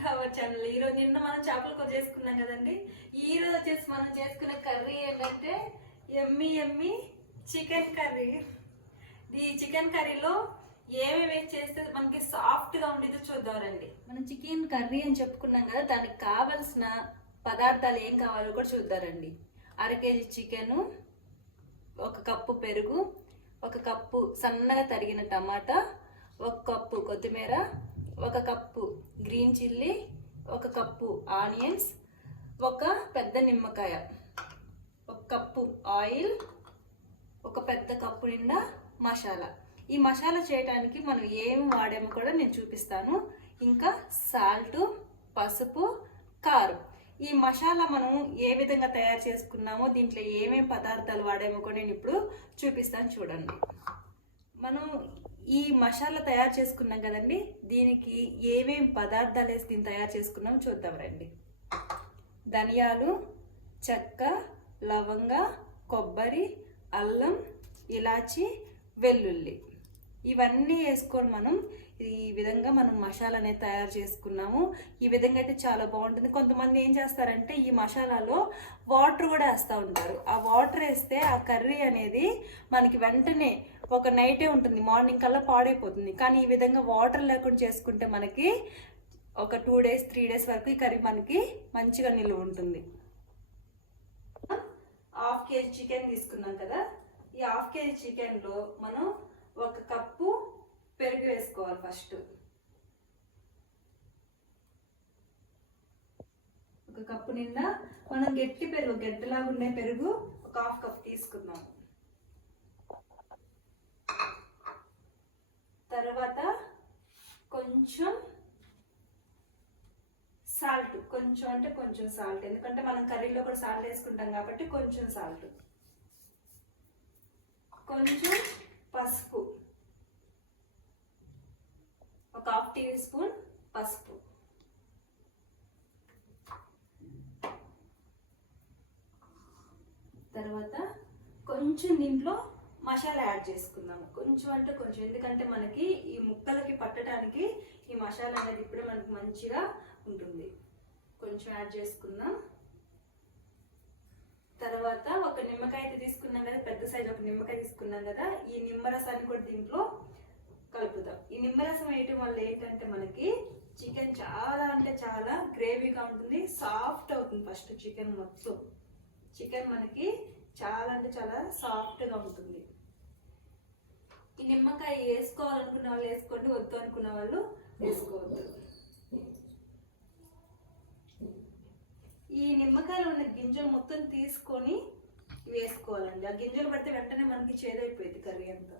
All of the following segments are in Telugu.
To our channel. ఈరోజు నిన్న మనం చేపల కూర చేసుకున్నాం కదండి. ఈ రోజు వచ్చేసి మనం చేసుకునే కర్రీ ఏంటంటే ఎమ్మి చికెన్ కర్రీ. ఈ చికెన్ కర్రీలో ఏమేమి చేస్తే మనకి సాఫ్ట్గా ఉండేది చూద్దామండి. మనం చికెన్ కర్రీ అని చెప్పుకున్నాం కదా, దానికి కావాల్సిన పదార్థాలు ఏం కావాలో కూడా చూద్దారండి. 1/2 కేజీ చికెను, 1 కప్పు పెరుగు, 1 కప్పు సన్నగా తరిగిన టమాటా, 1 కప్పు కొత్తిమీర, 1 cup green chilli, 1 cup onions, 1 పెద్ద నిమ్మకాయ, 1 కప్పు ఆయిల్, 1 పెద్ద కప్పు నిండా మసాలా. ఈ మసాలా చేయడానికి మనం ఏం వాడామో కూడా నేను చూపిస్తాను. ఇంకా సాల్ట్, పసుపు, కారం. ఈ మసాలా మనం ఏ విధంగా తయారు చేసుకున్నామో, దీంట్లో ఏమేమి పదార్థాలు వాడామో కూడా నేను ఇప్పుడు చూపిస్తాను చూడండి. మనం ఈ మసాలా తయారు చేసుకున్నాం కదండి, దీనికి ఏమేమి పదార్థాలు వేసి దీన్ని తయారు చేసుకున్నామో చూద్దాం రండి. ధనియాలు, చెక్క, లవంగ, కొబ్బరి, అల్లం, ఇలాచి, వెల్లుల్లి ఇవన్నీ వేసుకొని మనం ఈ విధంగా మనం మసాలా అనేది తయారు చేసుకున్నాము. ఈ విధంగా అయితే చాలా బాగుంటుంది. కొంతమంది ఏం చేస్తారంటే ఈ మసాలాలో వాటర్ కూడా వేస్తూ ఉంటారు. ఆ వాటర్ వేస్తే ఆ కర్రీ అనేది మనకి వెంటనే ఒక నైటే ఉంటుంది, మార్నింగ్ కల్లా పాడైపోతుంది. కానీ ఈ విధంగా వాటర్ లేకుండా చేసుకుంటే మనకి ఒక 2 డేస్ 3 డేస్ వరకు ఈ కర్రీ మనకి మంచిగా నిల్వ ఉంటుంది. 1/2 కేజీ చికెన్ తీసుకున్నాం కదా, ఈ 1/2 కేజీ చికెన్లో మనం 1 కప్పు పెరుగు వేసుకోవాలి. ఫస్ట్ 1 కప్పు నిండా మనం గట్టి పెరుగు, గడ్డలాగా ఉండే పెరుగు 1/2 కప్పు తీసుకుందాం. తర్వాత కొంచెం సాల్ట్, కొంచెం అంటే కొంచెం సాల్ట్, ఎందుకంటే మనం కర్రీలో కూడా సాల్ట్ వేసుకుంటాం కాబట్టి కొంచెం సాల్ట్. కొంచెం పసుపు, 1/2 టీ స్పూన్ పసుపు. తర్వాత కొంచెం దీంట్లో మసాలా యాడ్ చేసుకుందాము. కొంచెం అంటే కొంచెం, ఎందుకంటే మనకి ఈ ముక్కలకి పట్టడానికి ఈ మసాలా అనేది ఇప్పుడే మనకి మంచిగా ఉంటుంది. కొంచెం యాడ్ చేసుకుందాం. తర్వాత 1 నిమ్మకాయ అయితే తీసుకున్నాం కదా, పెద్ద సైజు 1 నిమ్మకాయ తీసుకున్నాం కదా, ఈ నిమ్మరసాన్ని కూడా దీంట్లో కలుపుదాం. ఈ నిమ్మరసం వేయటం వల్ల ఏంటంటే మనకి చికెన్ చాలా అంటే చాలా గ్రేవీగా ఉంటుంది, సాఫ్ట్ అవుతుంది. ఫస్ట్ చికెన్ మొత్తం చికెన్ మనకి చాలా అంటే చాలా సాఫ్ట్గా ఉంటుంది. ఈ నిమ్మకాయ వేసుకోవాలనుకున్న వాళ్ళు వేసుకోండి, వద్దు అనుకున్న వాళ్ళు వేసుకోవద్దు. ఈ నిమ్మకాయలో ఉన్న గింజలు మొత్తం తీసుకొని వేసుకోవాలండి. ఆ గింజలు పడితే వెంటనే మనకి చేదైపోయింది కర్రీ అంతా.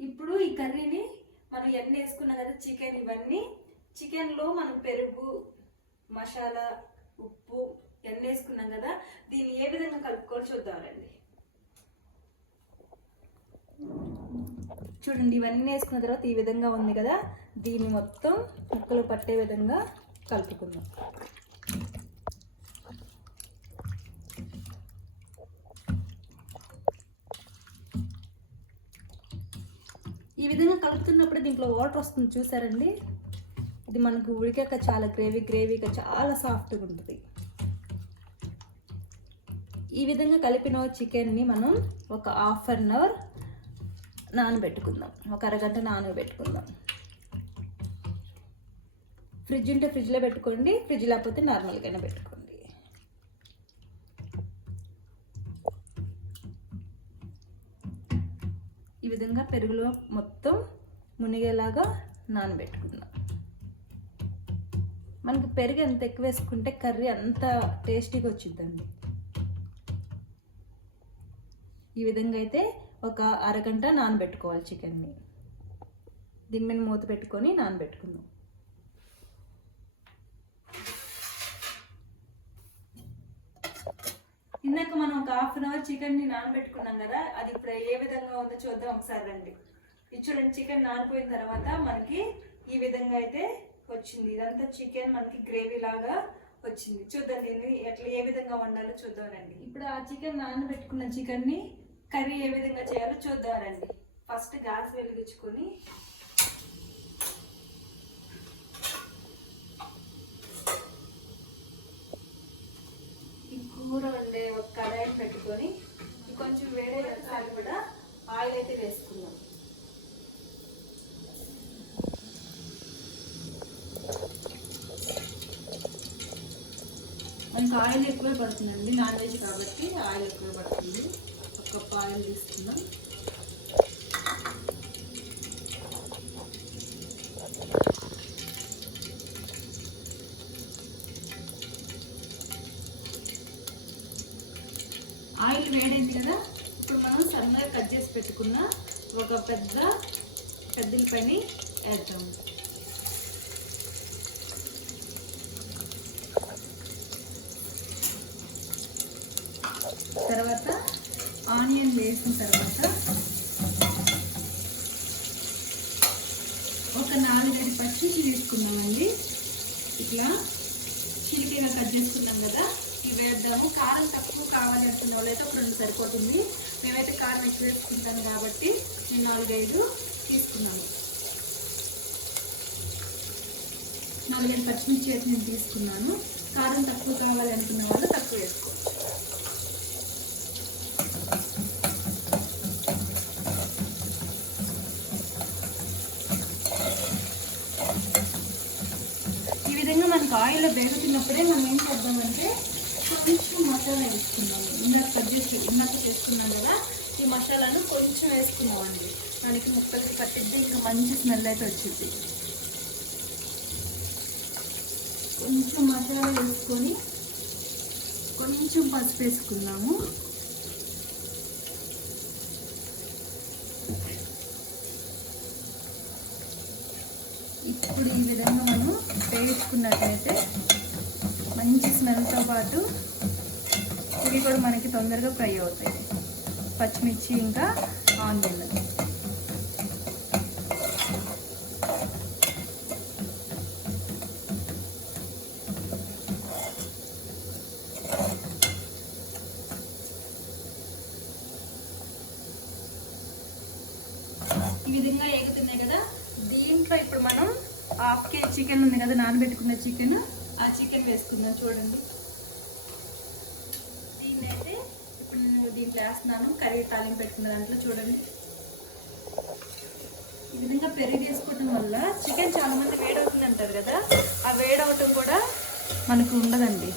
ఇప్పుడు ఈ కర్రీని మనం ఎన్ని వేసుకున్నాం కదా చికెన్, ఇవన్నీ చికెన్లో మనం పెరుగు, మసాలా, ఉప్పు ఎన్ని వేసుకున్నాం కదా, దీన్ని ఏ విధంగా కలుపుకోవాలి చూద్దామండి. చూడండి, ఇవన్నీ వేసుకున్న తర్వాత ఈ విధంగా ఉంది కదా, దీన్ని మొత్తం ముక్కలు పట్టే విధంగా కలుపుకుందాం. ఈ విధంగా కలుపుతున్నప్పుడు దీంట్లో వాటర్ వస్తుంది చూసారండి. ఇది మనకు ఉడికాక చాలా గ్రేవీగా చాలా సాఫ్ట్గా ఉంటుంది. ఈ విధంగా కలిపిన చికెన్ని మనం ఒక 1/2 అవర్ నానబెట్టుకుందాం, 1 అరగంట నానబెట్టుకుందాం. ఫ్రిడ్జ్ ఉంటే ఫ్రిడ్జ్లో పెట్టుకోండి, ఫ్రిడ్జ్ లేకపోతే నార్మల్గానే పెట్టుకోండి. ఈ విధంగా పెరుగులో మొత్తం మునిగేలాగా నానబెట్టుకుందాం. మనకి పెరుగు ఎంత ఎక్కువ వేసుకుంటే కర్రీ అంత టేస్టీగా వచ్చిందండి. ఈ విధంగా అయితే 1 అరగంట నానబెట్టుకోవాలి చికెన్ని. దీని మీద మూత పెట్టుకొని నానబెట్టుకుందాం. ఇందాక మనం ఒక 1/2 అవర్ చికెన్ని నానబెట్టుకున్నాం కదా, అది ఇప్పుడు ఏ విధంగా ఉందో చూద్దాం ఒకసారి రండి. ఇది చూడండి, చికెన్ నానిపోయిన తర్వాత మనకి ఈ విధంగా అయితే వచ్చింది. ఇదంతా చికెన్ మనకి గ్రేవీ లాగా వచ్చింది. చూద్దాం దీన్ని ఎట్లా ఏ విధంగా వండాలో చూద్దాం రండి. ఇప్పుడు ఆ చికెన్ నానబెట్టుకున్న చికెన్ని కర్రీ ఏ విధంగా చేయాలో చూద్దాం రండి. ఫస్ట్ గ్యాస్ వెలిగించుకొని మనకి ఆయిల్ ఎక్కువే పడుతుందండి, నాన్ వెజ్ కాబట్టి ఆయిల్ ఎక్కువే పడుతుంది. ఒక కప్ ఆయిల్ తీసుకుందాం. ఆయిల్ వేడైంది కదా, ఇప్పుడు మనం సన్నగా కట్ చేసి పెట్టుకున్న ఒక పెద్ద ఉల్లిపాయని వేద్దాం. తర్వాత ఆనియన్ వేసిన తర్వాత ఒక 4-5 పచ్చిమిర్చి తీసుకున్నామండి. ఇట్లా చిలికగా కట్ చేసుకున్నాం కదా, ఇవి వేద్దాము. కారం తక్కువ కావాలి అనుకున్న వాళ్ళైతే ఒక 2 సరిపోతుంది. మేమైతే కారం ఎక్కువ వేసుకుంటాం కాబట్టి నేను 4-5 తీసుకున్నాను. 4-5 పచ్చిమిర్చి అయితే నేను తీసుకున్నాను. కారం తక్కువ కావాలి అనుకున్న వాళ్ళు తక్కువ వేసుకోవచ్చు. ఈ విధంగా మనకు ఆయిల్లో వేగుతున్నప్పుడే మనం ఏం చేద్దామంటే కొంచెం మసాలా వేసుకున్నాము. ఇందాక చేసుకున్నాం కదా, ఈ మసాలాను కొంచెం వేసుకున్నామండి. దానికి ముక్కలకి పట్టిద్ది, ఇంకా మంచి స్మెల్ అయితే వచ్చింది. కొంచెం మసాలా వేసుకొని కొంచెం పసుపు వేసుకున్నాము. ఇప్పుడు ఈ విధంగా మనం వేసుకున్నట్లయితే మంచి స్మెల్తో పాటు ఇవి కూడా మనకి తొందరగా ఫ్రై అవుతాయి, పచ్చిమిర్చి ఇంకా ఆనియన్. ఈ విధంగా ఎగుతున్నాయి కదా, దీంట్లో ఇప్పుడు మనం 1/2 kg చికెన్ ఉంది కదా, నానబెట్టుకున్న చికెన్, ఆ చికెన్ వేసుకుందాం. చూడండి, దీన్ని అయితే ఇప్పుడు నేను దీంట్లో వేస్తున్నాను. కర్రీ తాలింపు పెట్టుకున్న దాంట్లో చూడండి. ఈ విధంగా పెరుగు వేసుకోవటం వల్ల చికెన్ చాలా మంది వేడవుతుంది అంటారు కదా, ఆ వేడవటం కూడా మనకు ఉండదండి.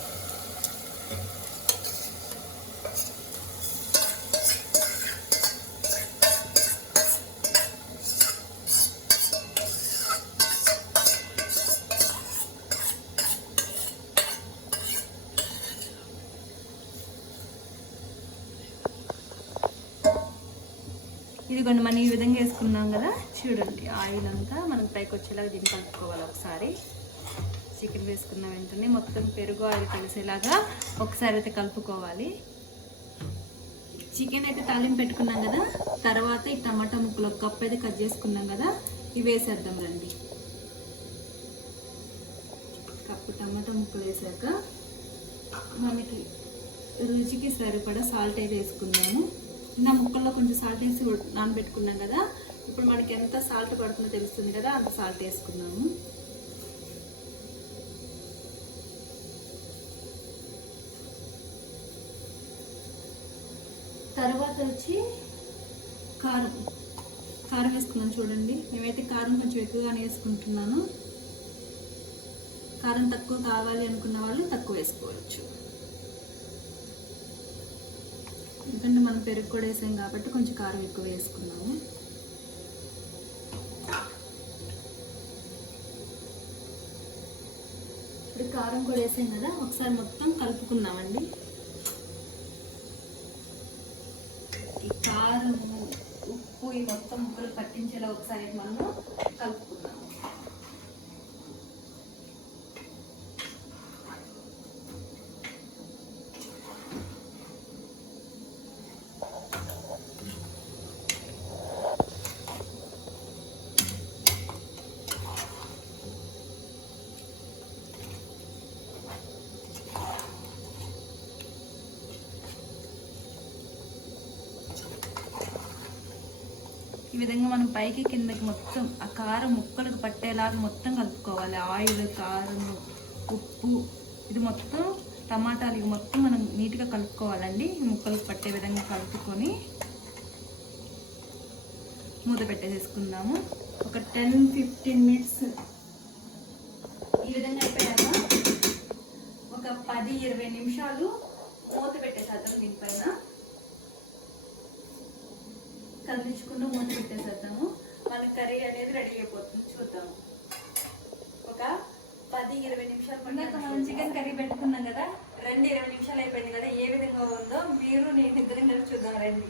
ఇదిగోండి, మనం ఈ విధంగా వేసుకున్నాం కదా, చూడండి ఆయిల్ అంతా మనకు పైకి వచ్చేలాగా దీన్ని కలుపుకోవాలి. ఒకసారి చికెన్ వేసుకున్న వెంటనే మొత్తం పెరుగు ఆయిల్ కలిసేలాగా ఒకసారి అయితే కలుపుకోవాలి. చికెన్ అయితే తాలింపు పెట్టుకున్నాం కదా, తర్వాత ఈ టమాటా ముక్కలు 1 కప్ అయితే కట్ చేసుకున్నాం కదా, ఇవి వేసేద్దాం రండి. కప్పు టమాటా ముక్కలు వేసాక మనకి రుచికి సరిపడా సాల్ట్ అయితే వేసుకున్నాము. నా ముక్కల్లో కొంచెం సాల్ట్ వేసి నానబెట్టుకున్నాం కదా, ఇప్పుడు మనకి ఎంత సాల్ట్ పడుతుందో తెలుస్తుంది కదా, అంత సాల్ట్ వేసుకున్నాము. తర్వాత వచ్చి కారం వేసుకున్నాను. చూడండి, మేమైతే కారం కొంచెం ఎక్కువగానే వేసుకుంటున్నాను. కారం తక్కువ కావాలి అనుకున్న వాళ్ళు తక్కువ వేసుకోవచ్చు, ఎందుకంటే మనం పెరుగు కూడా వేసాం కాబట్టి కొంచెం కారం ఎక్కువ వేసుకున్నాము. ఇప్పుడు కారం కూడా వేసాం కదా, ఒకసారి మొత్తం కలుపుకున్నామండి. ఈ కారం, ఉప్పు ఈ మొత్తం ముక్కలు పట్టించేలా ఒకసారి మనం కలుపుకున్నాము. ఈ విధంగా మనం పైకి కిందకి మొత్తం ఆ కారం ముక్కలకు పట్టేలాగా మొత్తం కలుపుకోవాలి. ఆయిల్, కారం, ఉప్పు, ఇది మొత్తం టమాటాలు ఇవి మొత్తం మనం నీట్గా కలుపుకోవాలండి. ముక్కలకు పట్టే విధంగా కలుపుకొని మూత పెట్టేసేసుకుందాము. ఒక 10-15 మినిట్స్ ఈ విధంగా అయిపోయాక ఒక 10-20 నిమిషాలు మూత పెట్టేసేద్దాం. దీనిపైన కదిలించుకుంటూ మూత పెట్టేసేద్దాము. మన కర్రీ అనేది రెడీ అయిపోతుంది. చూద్దాము. ఒక 10-20 నిమిషాలు మనం చికెన్ కర్రీ పెట్టుకున్నాం కదా, 2-20 నిమిషాలు అయిపోయింది కదా. ఏ విధంగా ఉందో మీరు నేను ఇద్దరం కలిసి చూద్దాం రండి.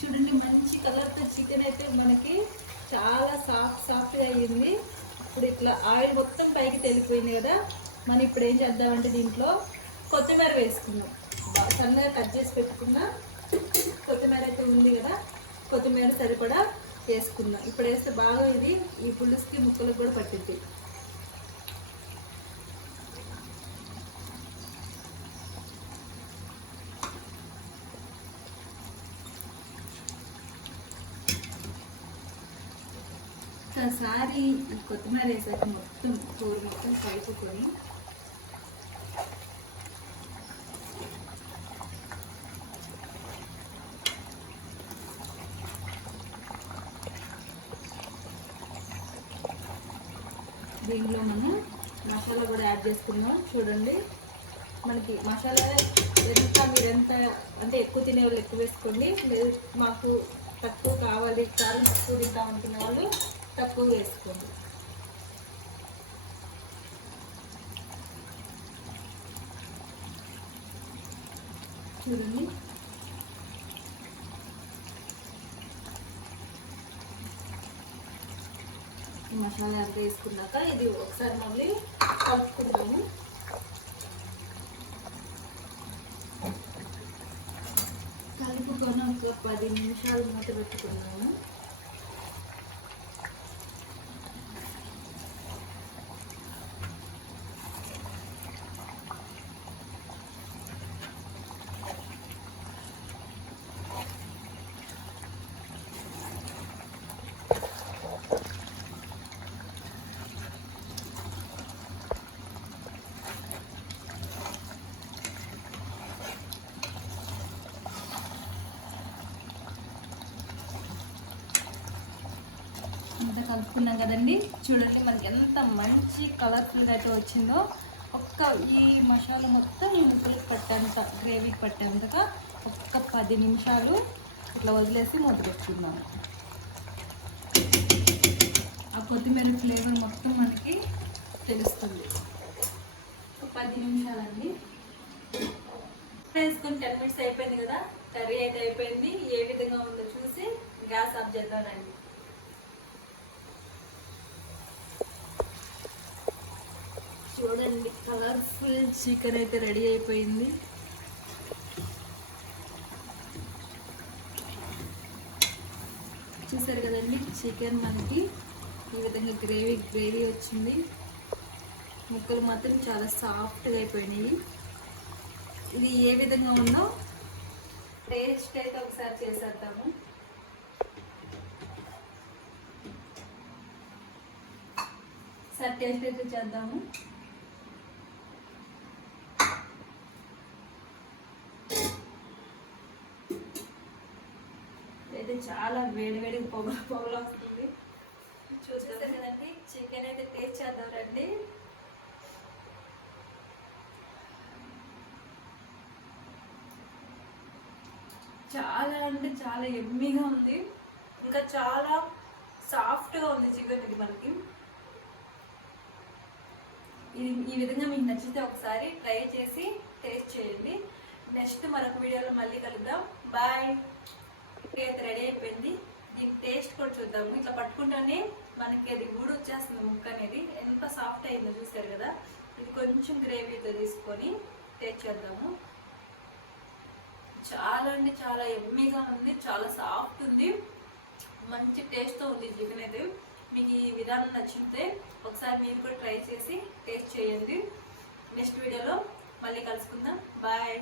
చూడండి, మంచి కలర్తో చికెన్ అయితే మనకి చాలా సాఫ్ట్గా అయ్యింది. ఇప్పుడు ఇట్లా ఆయిల్ మొత్తం పైకి తెలిపోయింది కదా. మనం ఇప్పుడు ఏం చేద్దామంటే దీంట్లో కొత్తిమీర వేసుకుందాం. సన్నగా కట్ చేసి పెట్టుకున్న కొత్తిమీర అయితే ఉంది కదా, కొత్తిమీర సరిపడా వేసుకుందాం. ఇప్పుడు వేస్తే బాగా ఇది ఈ పులుసుకి ముక్కలకు కూడా పట్టిద్ది. ఒకసారి ఈ కొత్తిమీర వేసాక మొత్తం కూర మొత్తం కలుపుకొని దీనిలో మనం మసాలా కూడా యాడ్ చేసుకుందాం. చూడండి, మనకి మసాలా మీరు ఎంత అంటే ఎక్కువ తినే వాళ్ళు ఎక్కువ వేసుకోండి. లేదు మాకు తక్కువ కావాలి, కారం తక్కువ తింటాం అనుకునే వాళ్ళు తక్కువ వేసుకోండి. చూడండి, మసాలా అంతా వేసుకున్నాక ఇది ఒకసారి మళ్ళీ కలుపుకుంటాము. కలుపుకొని ఒక 10 నిమిషాలు మూత పెట్టుకున్నాము. అంతా కలుపుకున్నాం కదండి. చూడండి, మనకి ఎంత మంచి కలర్ఫుల్గా అయితే వచ్చిందో. ఈ మసాలా మొత్తం ఈ ముక్కలకు పట్టేంత, గ్రేవీకి పట్టేంతగా ఒక్క 10 నిమిషాలు ఇట్లా వదిలేసి మూత పెట్టుకున్నాము. ఆ కొత్తిమీర ఫ్లేవర్ మొత్తం మనకి తెలుస్తుంది. 10 నిమిషాలండి వేసుకొని 10 మినిట్స్ అయిపోయింది కదా. కర్రీ అయితే అయిపోయింది. ఏ విధంగా ఉందో చూసి గ్యాస్ ఆఫ్ చేద్దామండి. చూడండి, కలర్ఫుల్ చికెన్ అయితే రెడీ అయిపోయింది. చూసారు కదండి, చికెన్ మనకి ఈ విధంగా గ్రేవీ వచ్చింది. ముక్కలు మాత్రం చాలా సాఫ్ట్గా అయిపోయినాయి. ఇది ఏ విధంగా ఉందో టేస్ట్ అయితే ఒకసారి చేసేద్దాము. ఒకసారి టేస్ట్ అయితే చేద్దాము. అయితే చాలా వేడిగా పొగలు వస్తుంది. చూస్తారు కదండి, చికెన్ అయితే టేస్ట్ చేద్దాం రండి. చాలా అంటే చాలా ఎమ్మీగా ఉంది. ఇంకా చాలా సాఫ్ట్గా ఉంది చికెన్. ఇది మనకి ఈ విధంగా మీకు నచ్చితే ఒకసారి ట్రై చేసి టేస్ట్ చేయండి. నెక్స్ట్ మరొక వీడియోలో మళ్ళీ కలుద్దాం. బాయ్. అయితే రెడీ అయిపోయింది. దీని టేస్ట్ కూడా చూద్దాము. ఇట్లా పట్టుకుంటేనే మనకి అది ఊడి వచ్చేస్తుంది ముక్క అనేది. ఎంత సాఫ్ట్ అయిందో చూసారు కదా. ఇది కొంచెం గ్రేవీతో తీసుకొని టేస్ట్ చేద్దాము. చాలా అంటే చాలా ఎమ్మీగా ఉంది. చాలా సాఫ్ట్ ఉంది. మంచి టేస్ట్తో ఉంది చికెన్ అయితే. మీకు ఈ విధానం నచ్చితే ఒకసారి మీరు కూడా ట్రై చేసి టేస్ట్ చేయండి. నెక్స్ట్ వీడియోలో మళ్ళీ కలుసుకుందాం. బాయ్.